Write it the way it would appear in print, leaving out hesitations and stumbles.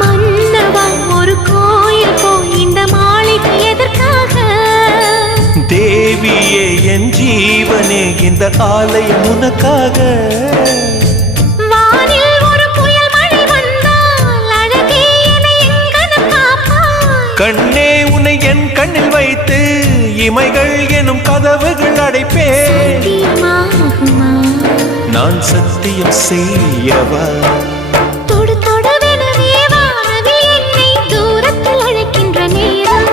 மன்னவா ஒரு கோயில் போய் இந்த மாளிகை எதற்காக? தேவியே என் ஜீவனே இந்த ஆலயம் உனக்காக. வானில் ஒரு புயல் மழை வந்தால் அழகே என்னை எங்கனம் காப்பாய். கண்ணே உன்னை என் கண்ணில் வைத்து இமைகள் எனும் கதவுகள் அடைப்பேன். சத்தியமாகுமா? நான் சத்தியம் செய்யவா? தொடு தொடுவெனவே வானவில் என்னை தூரத்தில் அழைக்கின்ற நேரம்.